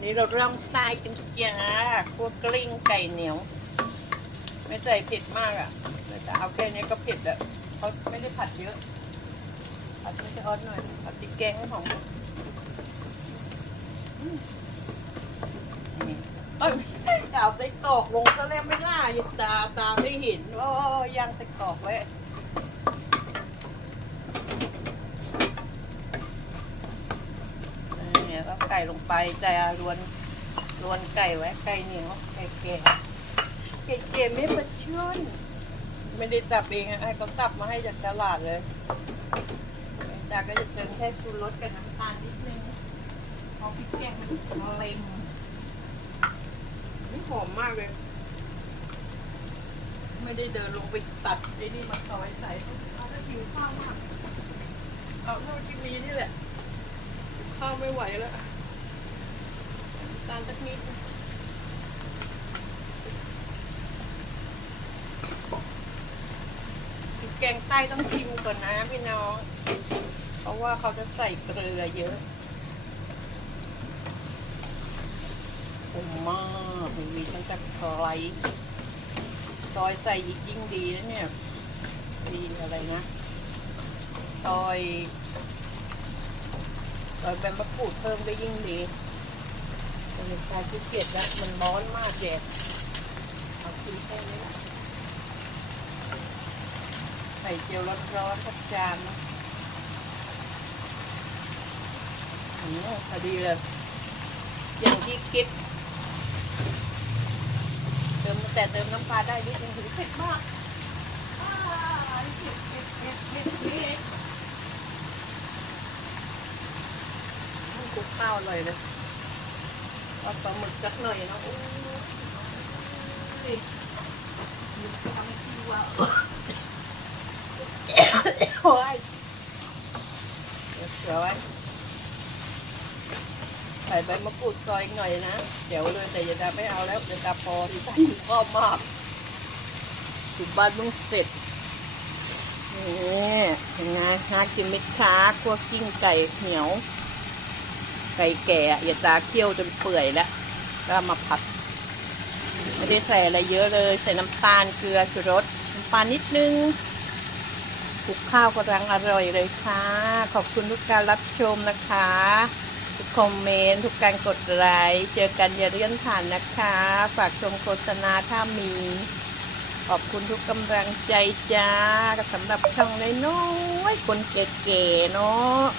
นี่เราเริ่มทรายกันจ้าคั่วกลิ้งไก่เหนียว ไม่ใส่เผ็ดมากอะแต่เอาแค่นี้ก็เผ็ดแล้วเขาไม่ได้ผัดเยอะผัดไม่ใช่ออสหน่อยผัดติดแกงให้หอมเอ้ยจะเอาไส้กรอกลงซะแล้วไม่ล่าอย่าตาตาไม่เห็นว่าย่างไส้กรอกไว้ เนี่ย ก็ไก่ลงไปจะรวนรวนไก่ไว้ไก่เหนียวไก่แก่ไก่แก่ไม่ประชดไม่ได้จับเองอะให้เขาจับมาให้จากตลาดเลยจากก็จะเติมแค่ชูรสกับน้ำตาลนิดนึงเพราะพริกแกงมันเต็มนี่หอมมากเลย ไม่ได้เดินลงไปตัดไอ้นี่มาซอยใส่เอาแล้วหิวข้าวมาก เอาเท่าที่มีนี่แหละ ข้าวไม่ไหวแล้ว ตาลสักนิดแกงใต้ต้องชิมก่อนนะพี่น้อง เพราะว่าเขาจะใส่เกลือเยอะอมมากมันมีทั้งตะไคร้ซอยใส่อีกยิ่งดีนะเนี่ยดีอะไรนะซอยเราเป็นมะกรูดเพิ่มได้ยิ่งดี เป็นชายที่เกียดแล้วมันร้อนมากแดดเอาคิวแค่นี้ใส่เจียวร้อนๆสักจานนะอืมพอดีเลยอย่างที่คิด เติมแต่เติมน้ำปลาได้นิดนึงถึงเผ็ดมากอ่าเผ็ดเผ็ดเผ็ดเผ็ดเผ็ดคลุกข้าวเลยเลย เอาปลาหมึกสักหน่อยนะโอ้ยมีทำที่ว่าโอ้ยเดี๋ยวเดี๋ยวไว้ใส่ใบมะกรูดซอยหน่อยนะเดี๋ยวเลยแต่อย่าดาไม่เอาแล้วเดี๋ยวดาพอที่ท่านชอบมากถึงบ้านต้องเสร็จนี่ยังไงฮะกินไหมคะคั่วกิ้งไก่เหนียว ไก่แก่อย่าตาเคี่ยวจนเปื่อยแล้วก็มาผัดไม่ได้ใส่อะไรเยอะเลย ใส่น้ำตาลเกลือชูรสน้ำปลานิดนึงคลุกข้าวกำลังอร่อยเลยค่ะ ขอบคุณทุกการรับชมนะคะ ทุกคอมเมนต์ ทุกการกดไลค์เจอกันอย่าเลื่อนผ่านนะคะ ฝากชมโฆษณาถ้ามี ขอบคุณทุกกำลังใจจ้าสำหรับช่องน้อยๆคนเก๋ๆเนาะ